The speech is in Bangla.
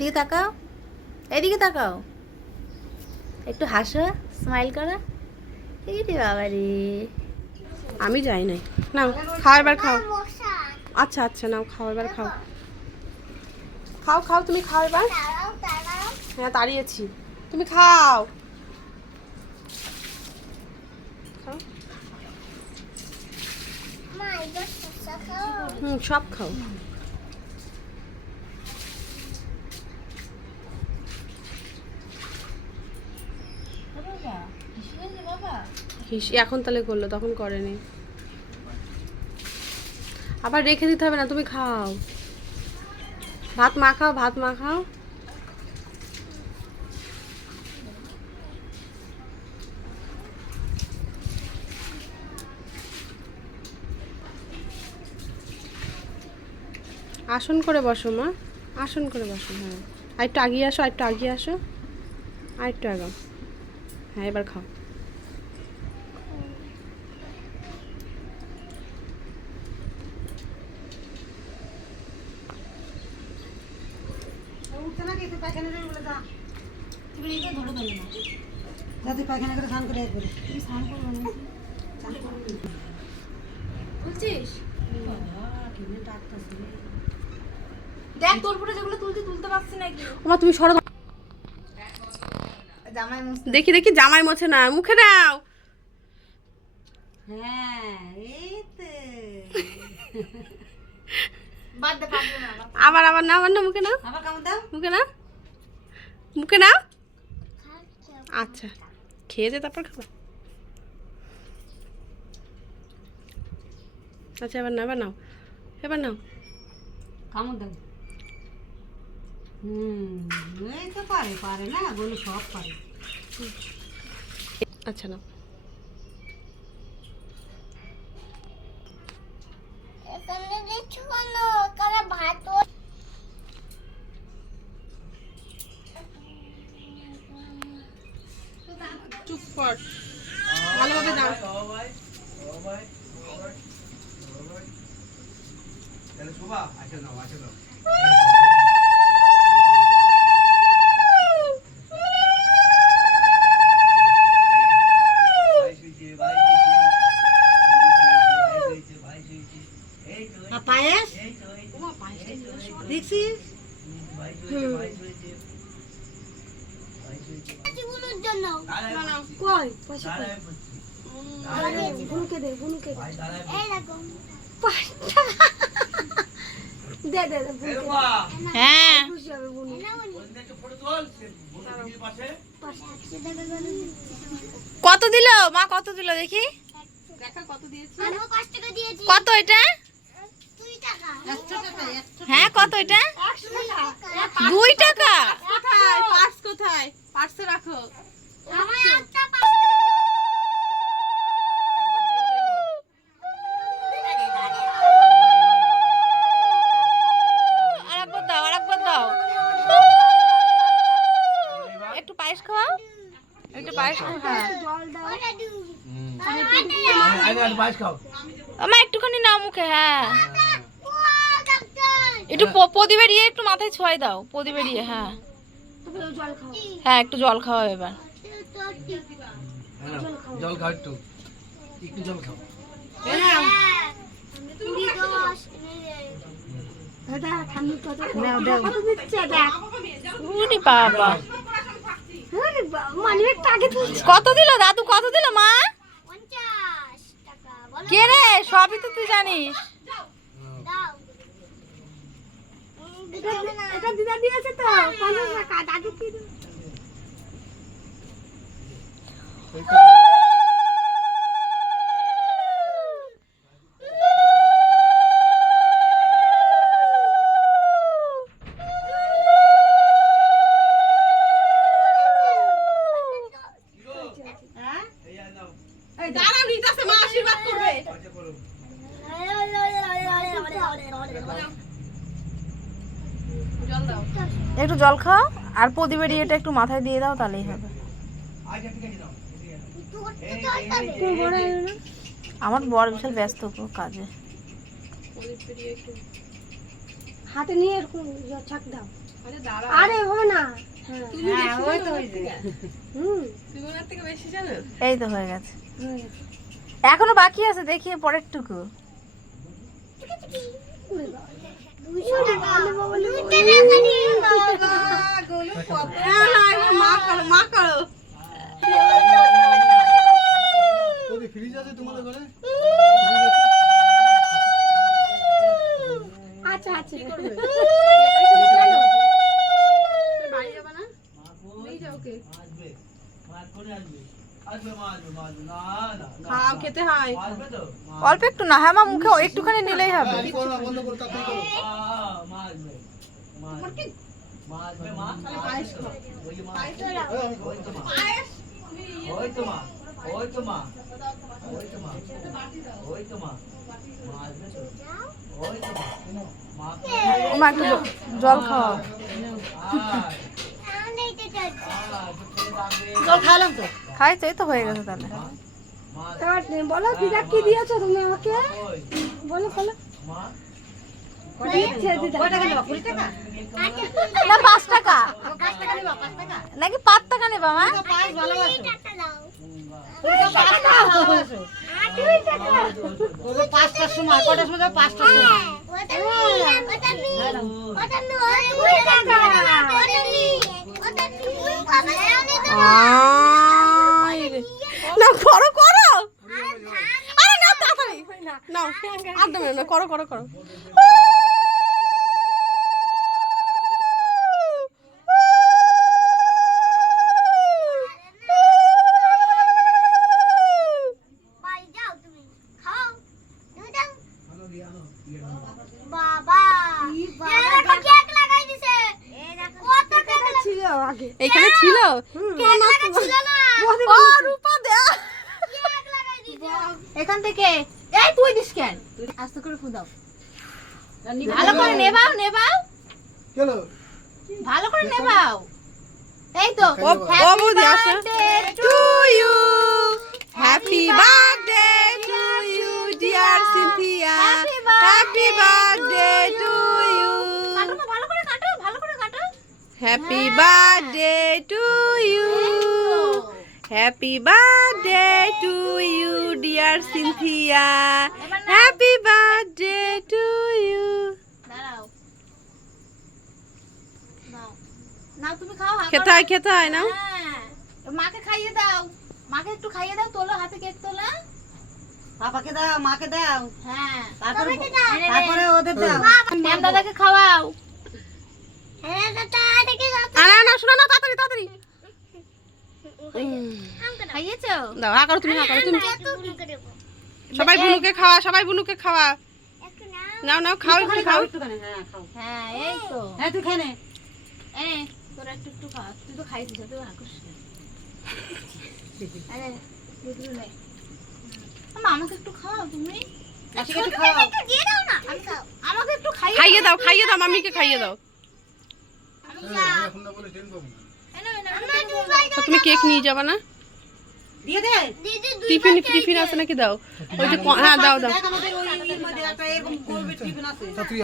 এদিকে তাকাও, এদিকে তাকাও, একটু হাসো, স্মাইল করো। এই রে বাবা রে, আমি যাই নাই। নাও খাও, এবার খাও। আচ্ছা আচ্ছা নাও খাও, এবার খাও। খাও খাও, তুমি খাও এবার। হ্যাঁ দাঁড়িয়েছি, তুমি খাও। খাও। সব খাও। এখন তাহলে করলো, তখন করেনি। আবার রেখে দিতে হবে না, তুমি খাও। ভাত মাখাও, ভাত মাখাও। আসন করে বসো মা, আসন করে বসো। হ্যাঁ আর একটু আগিয়ে আসো, আর একটু আগিয়ে আসো, আর একটু আগাও। হ্যাঁ এবার খাও। যাতে পায়খানা করে স্নান করে একবারে বলছিস দেখ তোর পুরো যেগুলো তুলতে পারছি নাকি। ওমা তুমি সরো। জামাই মুছতে দেখি দেখি, জামাই মোছে না, মুখে দাও। হ্যাঁ এই তো বাদ দে, পারবো না। আবার আবার না, আবার না, মুখে নাও, আবার কামড় দাও। মুখে নাও, মুখে নাও। আচ্ছা খেয়ে দে তারপর খাবো। আচ্ছা এবার নাও, এবার নাও, এবার নাও। কামড় দাও। এই তো পারে পারে না বলে সব পারে। আচ্ছা নাও। এখানে দেখছো কেন? এখানে ভাত চুপ কর, ভালোভাবে দাও। আর পায়েস দেখছিস? জীবনের জন্য কই পয়সা কই? বুনুকে দে, বুনুকে দে। এই রকম দে দে দে, বুনুকে দে। হ্যাঁ খুশি হবে বুনু। কত দিল মা, কত দিল দেখি, আমি 5 টাকা দিয়েছি। কত এটা? 2 টাকা। হ্যাঁ কত এটা? 2 টাকা। কোথায় পার্স, কোথায় পার্সে রাখো। আমার একটা 5 টাকা। আরেকবার দাও, আরেকবার দাও। একটু পায়েস খাও, একটু পায়েস খাও। হ্যাঁ জল দাও। ওটা দিউ। আমা একটুখানি নাও মুখে। হ্যাঁ ও ডাক্তার। একটু প্রদীপের ইয়ে একটু মাথায় ছোঁয়াই দাও, প্রদীপের ইয়ে। হ্যাঁ তুমি জল খাও। হ্যাঁ একটু জল খাওয়া এবার। জল খাও, একটু একটু জল খাও। হ্যাঁ। তুমি 10 এটা ঠান্ডা কত? নাও দাও। কত দিচ্ছে দেখ। উনি বাবা, আরে বাবা, মানে একটা আগে তুলছি। কত দিল দাদু, কত দিল মা? 50 টাকা। বলো কে রে, সবই তো তুই জানিস। দাও। এটা দিদা দিয়েছে তো 50 টাকা। দাদু কি দেবে? এই দাঁড়াও, নিতাছে মা আশীর্বাদ করবে। জল দাও। একটু জল খাও আর প্রদীপের ইয়েটা একটু মাথায় দিয়ে দাও, তাহলেই হবে। তুমি বড় এলো না? আমার বর বিশাল ব্যস্ত কাজে। হাতে নিয়ে এরকম ছাক দাও। আরে হবে না। এই তো হয়ে গেছে, এখনো বাকি আছে, দেখি পরেরটুকু। মা করো। ফ্রিজ আছে তোমাদের ঘরে? আচ্ছা আচ্ছা বাড়ি যাবে না? নিয়ে যাও ওকে। খাও, খেতে হয়। অল্প একটু না, হ্যাঁ মা, মুখে একটুখানি নিলেই হবে। বন্ধ করো, তাড়াতাড়ি করো। মা একটু জল খাওয়াও। জল খাওয়ালাম তো। খাইছো, এই তো হয়ে গেছে তাহলে। বলো দিদা কি দিয়েছো তুমি আমাকে? বলো বলো। দিচ্ছে দিদা। কত টাকা নেবা? 20 টাকা? না 5 টাকা 5 টাকা নেবা? 5 টাকা? নাকি 5 টাকা নেবা মা? পাঁচ ভালোবাসো। দাও। 5 টাকা ভালোবাসো। 5টার সময়, কটার সময়? 5টার সময়। না করো করো। আরে না তাড়াতাড়ি নাও, আর দেবে না, করো করো করো। ছিল আগে। এখানে ছিল? ও রূপা দে। এখান থেকে এই তুই দিস কেন? আস্তে করে ফুদাও, ভালো করে নেবাও নেবাও, চলো। ভালো করে নেবাও। এই তো ও বৌদি আসো। To you, happy birthday to you dear Cynthia, happy birthday to you, কাটো না, ভালো করে কাটো, ভালো করে কাটো। Happy birthday to you, happy birthday to you dear Cynthia, happy birthday to you. দাঁড়াও, নাও নাও, তুমি খাও। খেতে হয় খেতে হয় না? হ্যাঁ, মাকে খাইয়ে দাও, মাকে একটু খাইয়ে দাও, তোলো হাতে কেক তোলা। পাপাকে দাও, মাকে দাও, হ্যাঁ, তারপরে এনে দে। তারপরে ওদের দাও। ম্যাম দাদাকে খাওয়াও। না না শোনো না, তাড়াতাড়ি তাড়াতাড়ি খাইয়েছো? দাও, হা করো তুমি, হা করো তুমি। সবাই বুনুকে খাওয়া, সবাই বুনুকে খাওয়া। নাও নাও, খাও একটু খাও। একটুখানি, হ্যাঁ খাও। হ্যাঁ, এই তো। হ্যাঁ তুই খেয়ে নে। তোরা একটু একটু খা, তুই তো খাইছিস, তুই রাখিস না। আরে দুধগুলো নে। আমাকে একটু খাও তুমি। মাসিকে একটু খাও। আমাকে একটু খাইয়ে খাইয়ে দাও, খাইয়ে দাও, মাম্মিকে খাইয়ে দাও। এখন না বলে ট্রেন পাবো না। তা তুমি কেক নিয়ে যাবে না? দিয়ে দে। টিফিন টিফিন আছে নাকি? দাও ওই যে, হ্যাঁ দাও দাও। দেখ আমাদের ওই এর মধ্যে একটা এরকম গোল টিফিন আছে। তা তুই